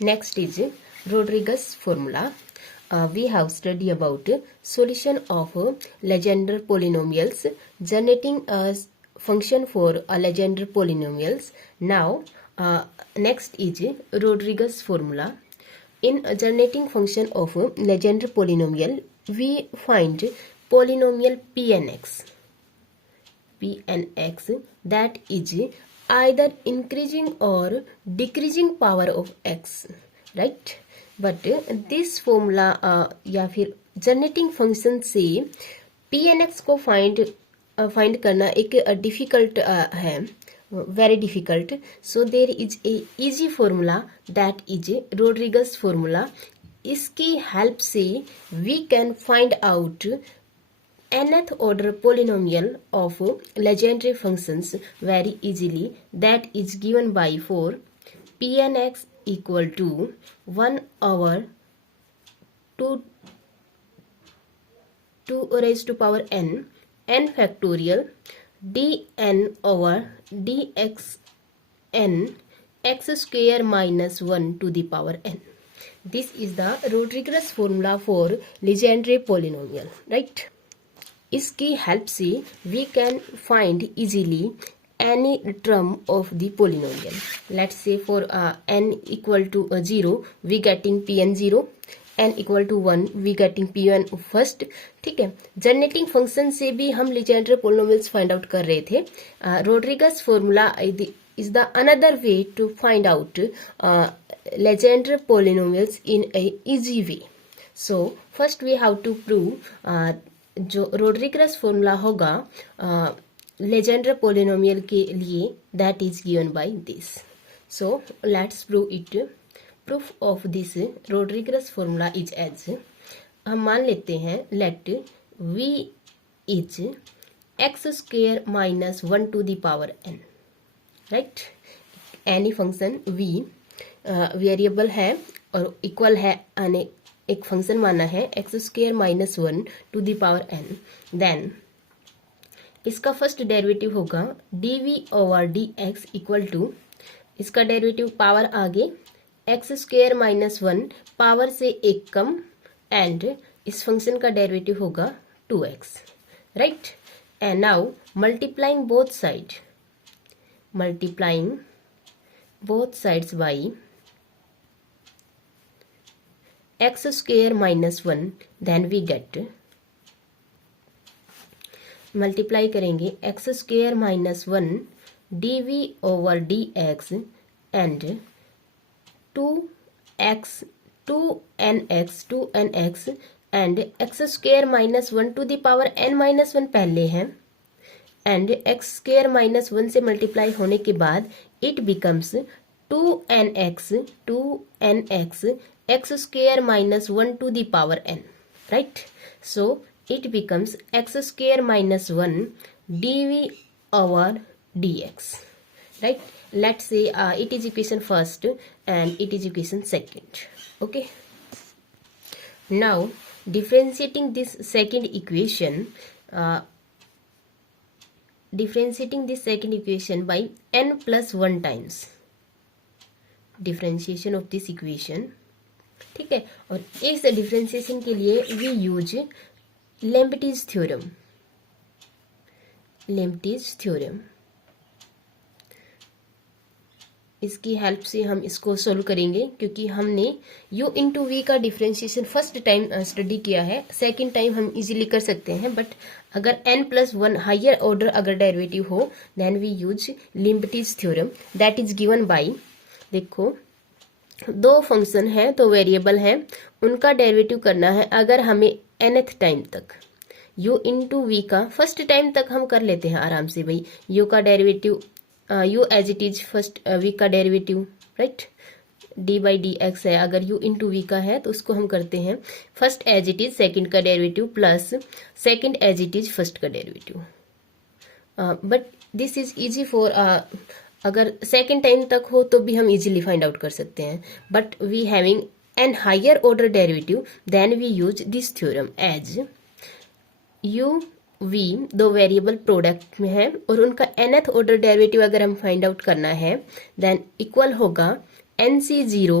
Next is Rodriguez formula. We have studied about solution of Legendre polynomials, generating a function for a Legendre polynomials. Now, next is Rodriguez formula. In generating function of Legendre polynomial, we find polynomial Pnx that is either increasing or decreasing power of x, right? But this formula या फिर generating function से Pnx को find करना एक difficult है, very difficult. So there is a easy formula that is Rodrigues formula. इसकी help से we can find out nth order polynomial of Legendre functions very easily. That is given by for Pnx equal to 1 over 2 raised to power n factorial dn over dxn x square minus 1 to the power n. This is the Rodriguez formula for Legendre polynomial, right? इसकी help से we can find easily any term of the polynomial. Let's say for n equal to 0 we getting Pn 0, n equal to 1 we getting Pn first. ठीक है, generating function से भी हम Legendre polynomials find out कर रहे थे. Rodrigues formula is the another way to find out Legendre polynomials in a easy way. So first we have to prove जो Rodrigues formula होगा लेजेंडर पोलिनोमियल के लिए, that is given by this. So let's prove it. Proof of this Rodrigues formula is as, हम मान लेते हैं let v is X square minus 1 to the power n, right? Any function v variable है और equal है एक function माना है x square minus 1 to the power n. Then इसका फर्स्ट डेरिवेटिव होगा dv over dx equal to, इसका derivative power आगे एक्स स्क्वेयर माइनस 1 पावर से एक कम, एंड इस फंक्शन का डेरिवेटिव होगा 2x, right? And now multiplying both sides by x square minus 1, then we get, multiply करेंगे x square minus 1 dv over dx and 2nx and x square minus 1 to the power n minus 1 पहले है, and x square minus 1 से multiply होने के बाद it becomes 2nx x square minus 1 to the power n, right? So it becomes x square minus 1 dv over dx, right? Let's say it is equation first and it is equation second. Okay, now differentiating this second equation by n plus 1 times differentiation of this equation. ठीक है, और इस differentiation के लिए we use Leibniz theorem. इसकी help से हम इसको सोल्व करेंगे, क्योंकि हमने u इंटू वी का डिफरेंशिएशन फर्स्ट टाइम स्टडी किया है. सेकेंड टाइम हम इजीली कर सकते हैं, बट अगर n प्लस 1 हायर ऑर्डर अगर डेरिवेटिव हो then we use Leibniz theorem. That is given by, देखो दो फंक्शन है, तो वेरिएबल है, उनका डेरिवेटिव करना है. अगर हमें nth टाइम तक u इंटू वी का फर्स्ट टाइम तक हम कर लेते हैं आराम से भाई. u का derivative u as it is first v का derivative, right? d by d x है, अगर u इंटू वी का है तो उसको हम करते हैं first as it is second का derivative plus second as it is first का derivative. But this is easy for, अगर सेकेंड टाइम तक हो तो भी हम इजीली फाइंड आउट कर सकते हैं, but we having an higher order derivative then we use this theorem as u v दो वेरिएबल प्रोडक्ट में है और उनका nth ऑर्डर डेरिवेटिव अगर हम फाइंड आउट करना है देन इक्वल होगा nc0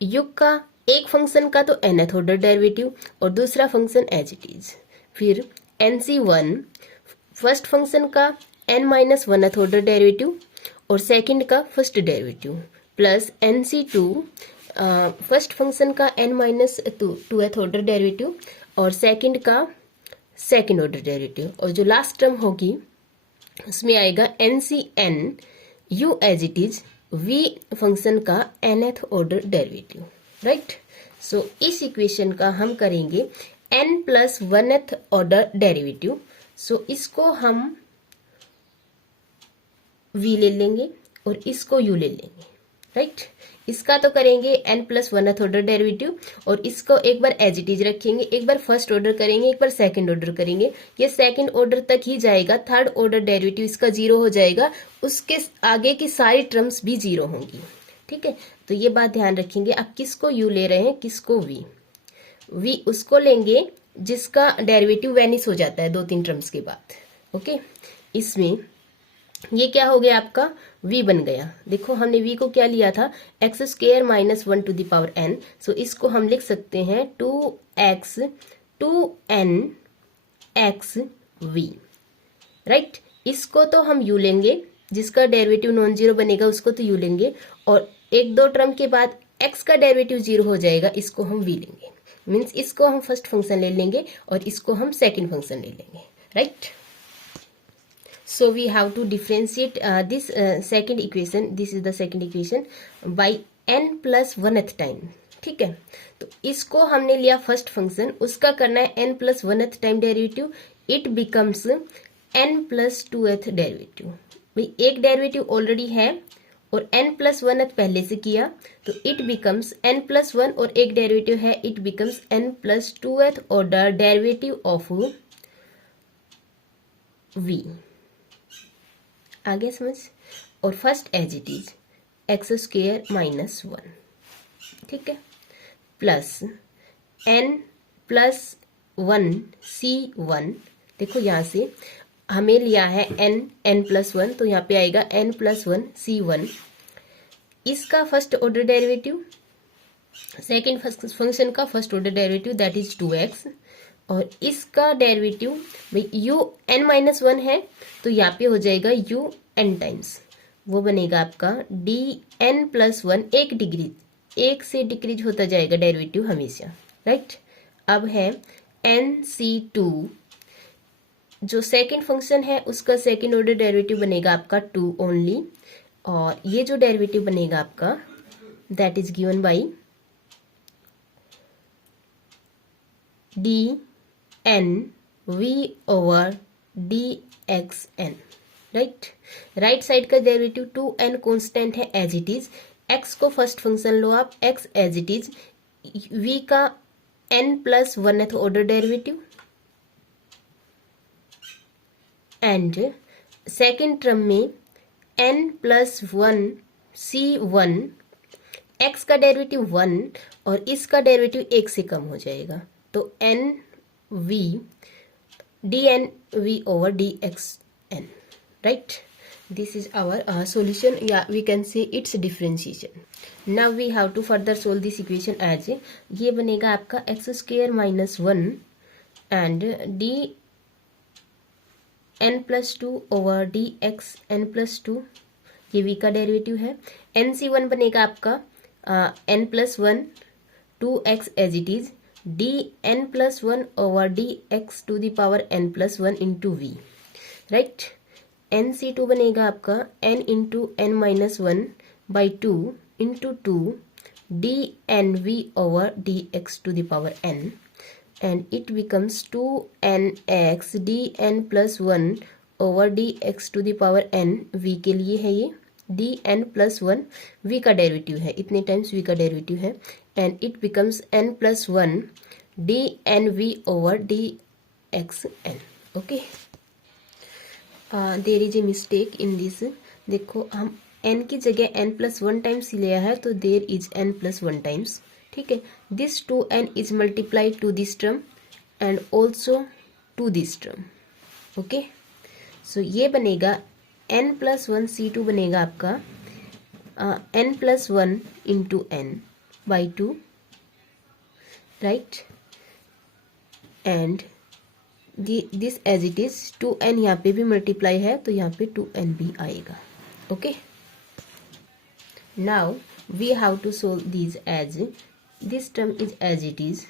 युग का एक फंक्शन का तो nth ऑर्डर डेरिवेटिव और दूसरा फंक्शन एज इट इज, फिर NC1 फर्स्ट फंक्शन का n-1th ऑर्डर डेरिवेटिव और सेकंड का first derivative plus NC2 first function का n-2th ऑर्डर डेरिवेटिव और सेकंड का सेकंड ऑर्डर डेरिवेटिव, और जो लास्ट टर्म होगी उसमें आएगा NCN u as it is v function का nth order derivative, right. So इस इक्वेशन का हम करेंगे n+1th ऑर्डर डेरिवेटिव। सो इसको हम v ले लेंगे और इसको u ले लेंगे, राइट। इसका तो करेंगे n+1th ऑर्डर डेरिवेटिव और इसको एक बार एज इट इज रखेंगे, एक बार फर्स्ट ऑर्डर करेंगे, एक बार सेकंड ऑर्डर करेंगे। ये सेकंड ऑर्डर तक ही जाएगा, थर्ड ऑर्डर डेरिवेटिव इसका 0 हो जाएगा, उसके आगे की सारी टर्म्स भी 0 होंगी, ठीक है। तो ये बात ध्यान रखेंगे। अब किसको u ले रहे हैं, किसको v उसको लेंगे जिसका डेरिवेटिव वैनिश हो जाता है 2-3 टर्म्स के बाद, ओके। इसमें ये क्या हो गया, आपका v बन गया। देखो हमने v को क्या लिया था, x² - 1 to the power n। सो इसको हम लिख सकते हैं 2x 2n x v, right. इसको तो हम u लेंगे, जिसका डेरिवेटिव नॉन जीरो बनेगा उसको तो u लेंगे, और 1-2 टर्म के बाद x का डेरिवेटिव 0 हो जाएगा, इसको हम v लेंगे। मीन्स इसको हम फर्स्ट फंक्शन ले लेंगे और इसको हम सेकेंड फंक्शन ले लेंगे, right. So we have to differentiate this second equation, this is the second equation, by n+1th time, ठीक है। तो इसको हमने लिया फर्स्ट फंक्शन, उसका करना है n+1th time derivative, it becomes n+2th derivative. भाई एक डेरिवेटिव ऑलरेडी है और n+1th पहले से किया, तो इट बिकम्स n+1 और एक डेरिवेटिव है, it becomes n+2th order derivative of v। आगे समझ। और first as it is x² - 1, ठीक है, प्लस n+1 c1। देखो यहाँ से हमें लिया है n+1, तो यहाँ पे आएगा n+1 c1। इसका first order derivative, second function का first order derivative that is 2x, और इसका डेरिवेटिव भाई u n-1 है, तो यहाँ पे हो जाएगा u n टाइम्स, वो बनेगा आपका dn+1। एक डिग्री, एक से डिक्रीज होता जाएगा डेरिवेटिव हमेशा, राइट। अब है NC2, जो सेकंड फंक्शन है उसका सेकंड ऑर्डर डेरिवेटिव बनेगा आपका 2 ओनली, और ये जो डेरिवेटिव बनेगा आपका that is given by dnv/dxn, right. Right side का डेरिवेटिव 2n कांस्टेंट है एज इट इज, x को फर्स्ट फंक्शन लो आप, x as it is, v का n+1th order derivative and second term में n+1 c1, x का derivative 1 और इसका डेरिवेटिव 1 से कम हो जाएगा, तो nv dnv/dxn, right? This is our solution. Yeah, we can say its differentiation. Now we have to further solve this equation as ये बनेगा आपका x² - 1 and dn+2/dxn+2, ये v का डेरिवेटिव है। nc1 बनेगा आपका n+1 2x as it is, dn+1/dx⁻n+1 into v, right. nc2 बनेगा आपका n into n-1/2 into 2 dnv/dx⁻n, and it becomes 2nx dn+1/dx⁻n। v के लिए है ये, dn+1 v का डेरिवेटिव है, इतने टाइम्स v का डेरिवेटिव है, and it becomes n+1 dnv/dxn, okay। there is a mistake in this। देखो हम n की जगह n+1 टाइम्स लिया है, तो there is n+1 टाइम्स, ठीक है। this 2n is multiplied to this term and also to this term, okay। so ये बनेगा n+1 c2 बनेगा आपका n+1 into n by 2, right? And this as it is 2n यहाँ पे भी multiply है तो यहाँ पे 2n भी आएगा. Okay. Now we have to solve these as this term is as it is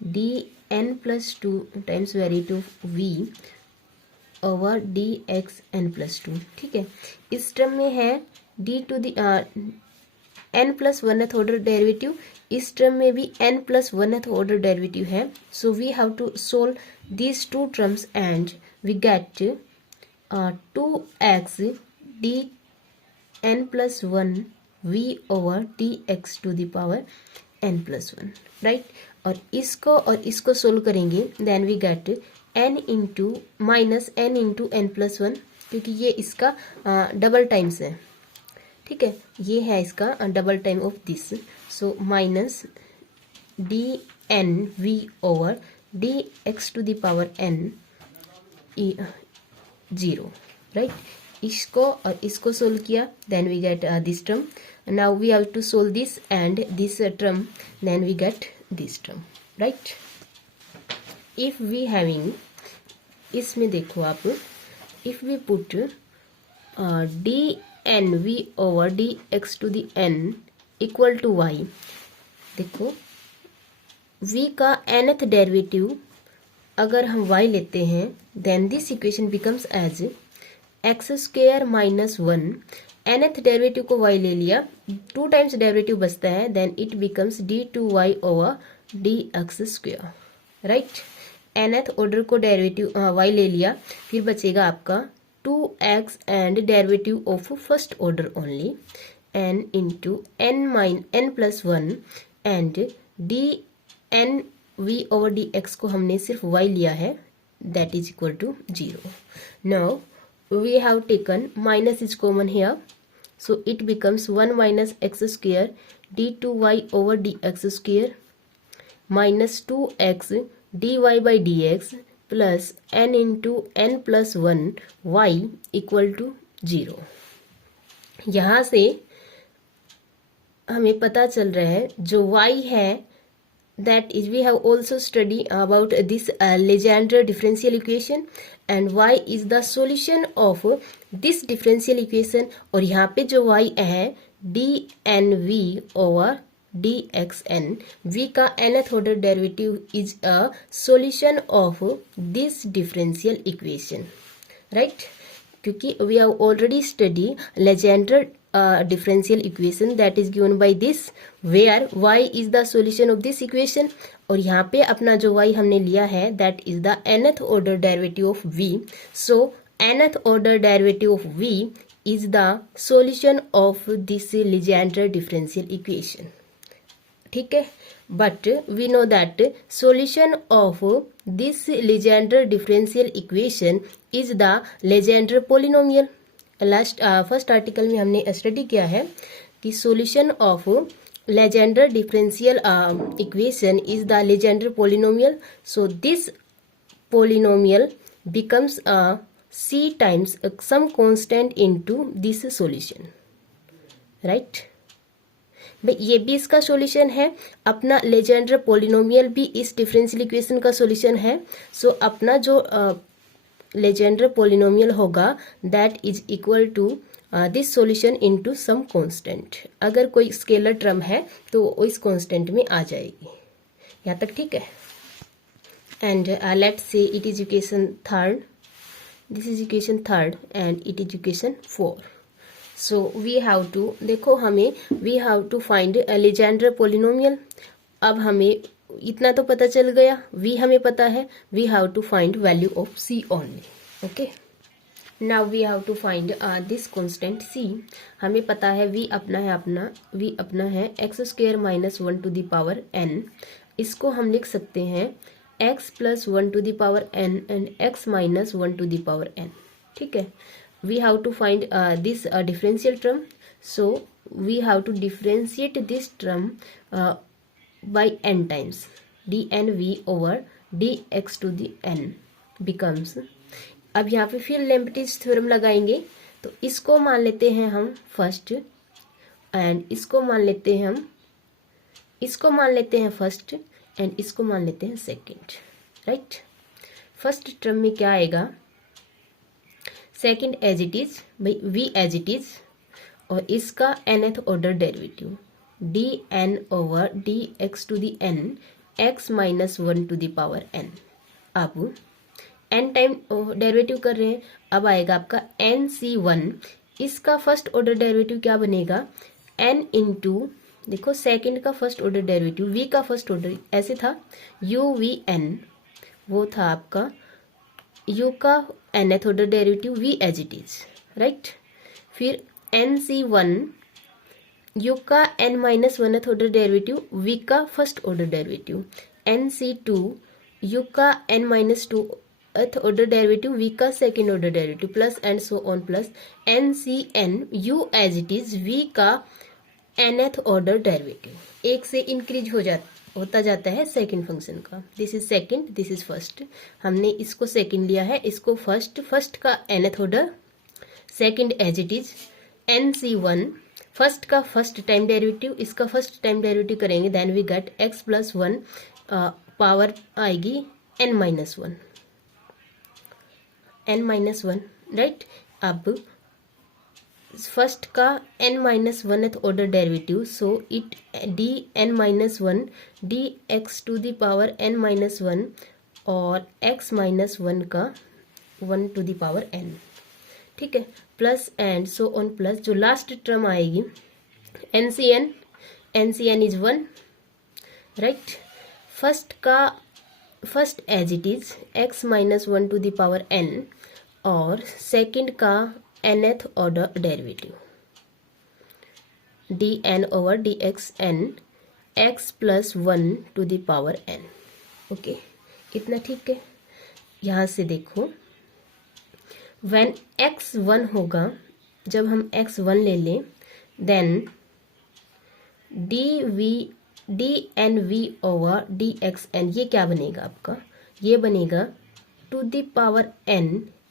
dn plus 2 times variable of v over dxn plus 2. ठीक है, इस टर्म में है d to the n plus 1th order derivative, इस term में भी n plus 1th order derivative है. So we have to solve these two terms and we get 2x dn plus 1 v over dx to the power n plus 1, right? और इसको solve करेंगे then we get n into minus n into n plus 1, क्योंकि ये इसका double times है. ठीक है, ये है इसका double time of this. So minus d n v over d x to the power n 0, right? इसको और इसको सोल्व किया then we get this term. Now we have to solve this and this term then we get this term, right? If we having, इसमें देखो आप, if we put d n v over d x to the n equal to y, देखो v का nth derivative अगर हम y लेते हैं then this equation becomes as x square minus 1. nth derivative को y ले लिया, 2 टाइम्स डेरिवेटिव बचता है then it becomes d2y over d x square, right? nth order को डेरिवेटिव y ले लिया, फिर बचेगा आपका 2x and derivative of first order only n into n plus 1 and d n v over d x को हमने सिर्फ y लिया है that is equal to 0. Now we have taken minus is common here, so it becomes 1 minus x square d two y over d x square minus 2x dy by d x plus n into n plus 1 y equal to 0. यहाँ से हमें पता चल रहा है जो y है that is we have also studied about this Legendre differential equation and y is the solution of this differential equation. और यहाँ पे जो y है dnv over dxn, v का nth order derivative is a solution of this differential equation, right? क्योंकि we have already studied Legendre differential equation that is given by this where y is the solution of this equation. और यहाँ पे अपना जो y हमने लिया है that is the nth order derivative of v. So nth order derivative of v is the solution of this Legendre differential equation. ठीक है, but we know that solution of this Legendre differential equation is the Legendre polynomial. Last first article में हमने study किया है कि solution of Legendre differential equation is the Legendre polynomial. So this polynomial becomes c times some constant into this solution, right? भाई ये भी इसका solution है, अपना लेजेंडर पोलिनोमियल भी इस डिफरेंशियल इक्वेशन का सॉल्यूशन है. सो अपना जो लेजेंडर पोलिनोमियल होगा that is equal to this solution into some constant. अगर कोई स्केलर टर्म है तो वो इस कांस्टेंट में आ जाएगी. यहाँ तक ठीक है? And let's say it is equation third, this is equation third and it is equation 4. So we have to, देखो हमें we have to find Legendre polynomial. अब हमें इतना तो पता चल गया, v हमें पता है, we have to find value of c only. Okay, now we have to find this constant c. हमें पता है v अपना है x square minus 1 to the power n. इसको हम लिख सकते हैं x plus 1 to the power n and x minus 1 to the power n. ठीक है, we have to find this differential term. So we have to differentiate this term by n times dnv over dx to the n becomes. अब यहाँ पे फिर लेम्बर्टिज theorem लगाएंगे, तो इसको मान लेते हैं हम फर्स्ट एंड इसको मान लेते हैं हम इसको मान लेते हैं फर्स्ट एंड इसको मान लेते हैं सेकंड, राइट। फर्स्ट टर्म में क्या आएगा, सेकंड एज इट इज, भाई वी एज इट इज, और इसका nth order derivative d n over d x to the n x minus 1 to the power n। अब n टाइम डेरिवेटिव कर रहे हैं, अब आएगा आपका nc1, इसका फर्स्ट ऑर्डर डेरिवेटिव क्या बनेगा, n इंटू, देखो सेकंड का फर्स्ट ऑर्डर डेरिवेटिव, v का फर्स्ट ऑर्डर ऐसे था uv_n, वो था आपका u का nth order derivative v as it is, right. फिर nc1 u का n minus 1th order derivative v का first order derivative, nc2 u का n minus 2th order derivative v का second order derivative, plus and so on, plus ncn u as it is v का nth order derivative, एक से increase होता जाता है second function का। This is second, this is first, हमने इसको सेकंड लिया है, इसको फर्स्ट, फर्स्ट का nth order, second as it is, nc1 first का फर्स्ट टाइम डेरिवेटिव, इसका फर्स्ट टाइम डेरिवेटिव करेंगे, then we get x plus 1, power आएगी n माइनस 1, राइट। अब फर्स्ट का n minus 1th order derivative, so it d n minus 1 D x to the power n minus 1 और x minus 1 का 1 to the power n, ठीक है, plus and so on, plus जो last term आएगी nCn is 1, right. First का first as it is x minus 1 to the power n और second का nth order derivative d n over d x n x plus 1 to the power n, okay, इतना ठीक है। यहाँ से देखो when x 1 होगा, जब हम x 1 ले लें, then d n v over d x n, ये क्या बनेगा आपका, ये बनेगा to the power n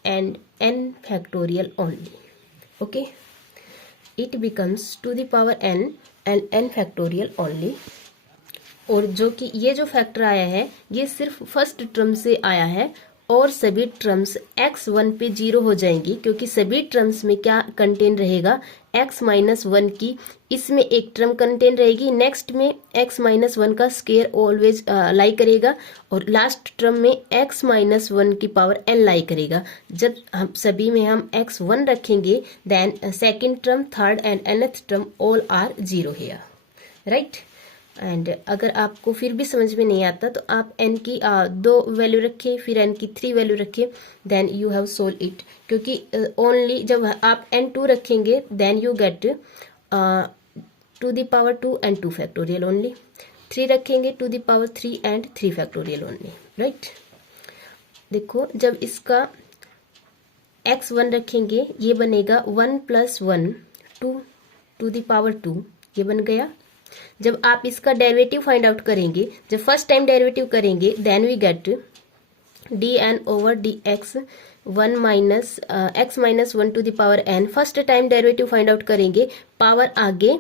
and n factorial only, okay, it becomes to the power n and n factorial only। और जो कि ये जो फैक्टर आया है ये सिर्फ फर्स्ट टर्म से आया है और सभी टर्म्स x1 पे 0 हो जाएंगी, क्योंकि सभी टर्म्स में क्या कंटेन रहेगा, x माइनस 1 की इसमें एक टर्म कंटेन रहेगी, नेक्स्ट में x माइनस 1 का स्क्वायर ऑलवेज लाई करेगा और लास्ट टर्म में x माइनस 1 की पावर n लाई करेगा। जब हम सभी में हम x1 रखेंगे, then second term, third and nth term all are 0 here, right. And अगर आपको फिर भी समझ में नहीं आता तो आप n की 2 वैल्यू रखें, फिर n की 3 वैल्यू रखें, then you have solve it, क्योंकि ओनली जब आप n2 रखेंगे then you get to the power 2 and 2 factorial only, 3 रखेंगे to the power 3 and 3 factorial only, right. देखो जब इसका x1 रखेंगे ये बनेगा 1 प्लस 1 2 टू द पावर 2, ये बन गया। जब आप इसका डेरिवेटिव फाइंड आउट करेंगे, जब फर्स्ट टाइम डेरिवेटिव करेंगे, then we get d n over d x 1 minus x minus 1 to the power n, first time derivative find out करेंगे, पावर आगे,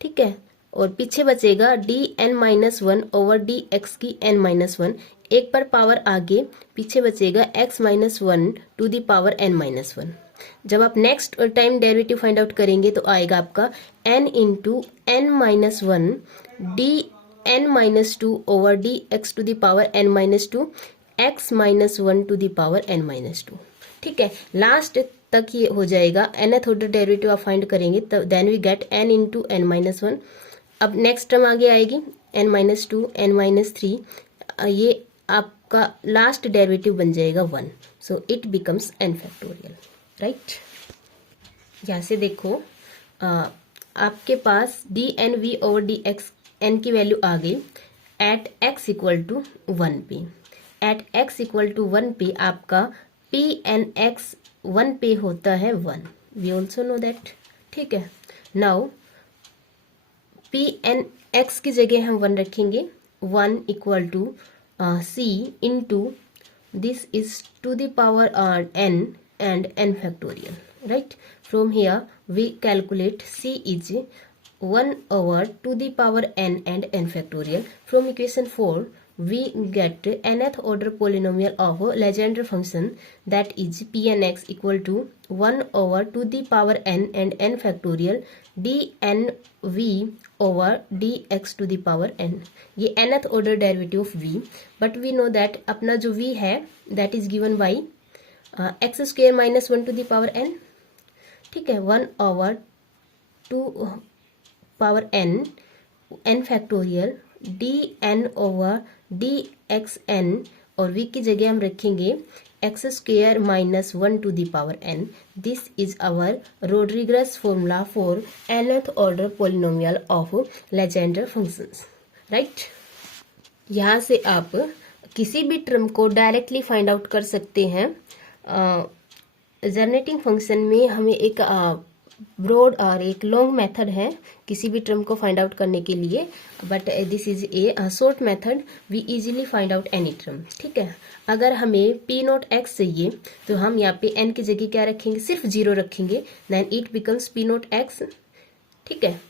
ठीक है, और पीछे बचेगा d n minus 1 over d x की n माइनस 1, एक पर पावर आगे, पीछे बचेगा x minus 1 to the power n minus 1। जब आप next time derivative find out करेंगे तो आएगा आपका n into n minus 1 d n minus 2 over d x to the power n minus 2 x minus 1 to the power n minus 2, ठीक है। Last तक ये हो जाएगा, nth ऑर्डर डेरिवेटिव आप फाइंड करेंगे तब then we get n into n minus 1। अब नेक्स्ट टर्म आगे आएगी n माइनस 2 n माइनस 3, ये आपका लास्ट डेरिवेटिव बन जाएगा 1, so it becomes n factorial, right. यहाँ से देखो आपके पास d n v over d x n की वैल्यू आ गई एट x इक्वल टू 1 पे, एट x इक्वल टू 1 पे आपका पी एन एक्स 1 पे होता है 1, वी ऑल्सो नो दैट, ठीक है। नाउ पी एन एक्स की जगह हम 1 रखेंगे, 1 equal to c into this is to the power n and n factorial, right। From here we calculate c is 1/2n and n factorial. From equation 4 we get nth order polynomial of Legendre function, that is Pnx equal to 1/2n and n factorial dnv over dx to the power n. ये nth order derivative of v, but we know that अपना जो v है that is given by x square minus 1 to the power n. ठीक है, 1/2 power n factorial dn over dxn, और v की जगह हम रखेंगे x square minus 1 to the power n. This is our Rodrigues formula for nth order polynomial of Legendre functions, right. यहाँ से आप किसी भी टर्म को डायरेक्टली फाइंड आउट कर सकते हैं. जनरेटिंग फंक्शन में हमें एक ब्रॉड और एक लॉन्ग मेथड है किसी भी टर्म को फाइंड आउट करने के लिए, but this is a short method. We easily find out any term. ठीक है, अगर हमें p0x चाहिए तो हम यहाँ पे n की जगह क्या रखेंगे, सिर्फ 0 रखेंगे, देन इट बिकम्स p0x. ठीक है,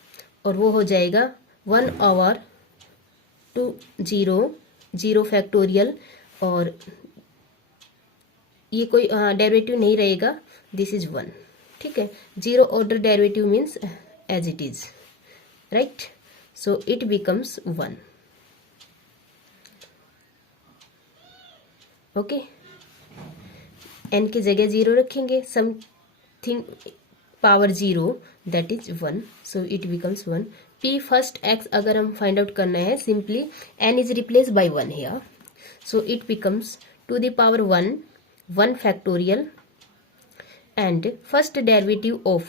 और वो हो जाएगा 1/2 फैक्टोरियल, और ये कोई डेरिवेटिव नहीं रहेगा, दिस इज 1. ठीक है, 0 order derivative means as it is, right. So it becomes 1. Okay, n की जगह 0 रखेंगे, something power 0 that is 1, so it becomes 1. p first x अगर हम फाइंड आउट करना है, simply n is replace by 1 here, so it becomes to the power 1 factorial, and first derivative of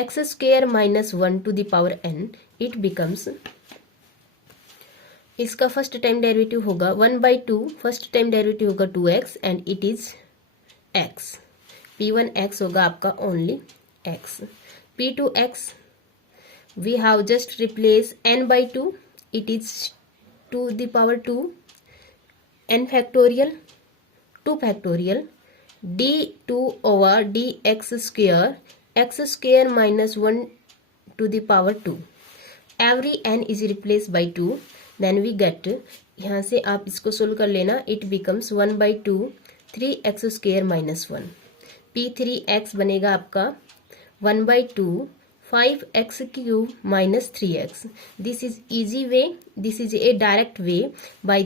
x square minus 1 to the power n, it becomes, इसका first time derivative होगा 1/2, first time derivative होगा 2x and it is x. p1x होगा आपका only x. p2x we have just replace n/2, it is to the power 2 n factorial 2 factorial d2 over dx square x square minus 1 to the power 2. Every n is replaced by 2. Then we get, यहाँ से आप इसको solve कर लेना, it becomes 1/2 3x square minus 1. p3x बनेगा आपका 1/2 5x cube minus 3x. This is easy way, this is a direct way. By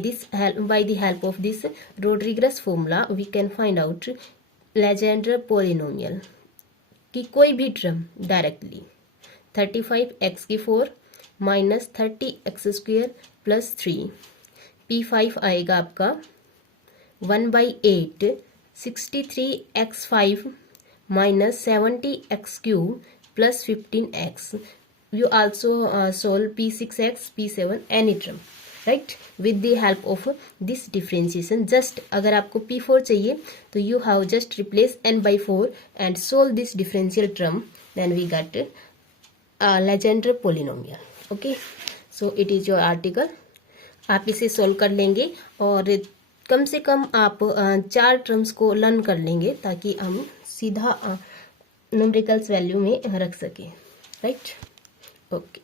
the help of this Rodriguez formula we can find out Legendre polynomial कि कोई भी term directly 35x की 4 minus 30x square plus 3. p5 आएगा आपका 1/8 63x5 minus 70x cube plus 15x. You also solve p6x, p7, any term, right, with the help of this differentiation. Just अगर आपको p4 चाहिए तो you have just replace n/4 and solve this differential term, then we get Legendre polynomial. Okay, so it is your article. आप इसे solve कर लेंगे और कम से कम आप 4 टर्म्स को लर्न कर लेंगे ताकि हम सीधा न्यूमेरिकल्स वैल्यू में रख सकें, राइट. ओके.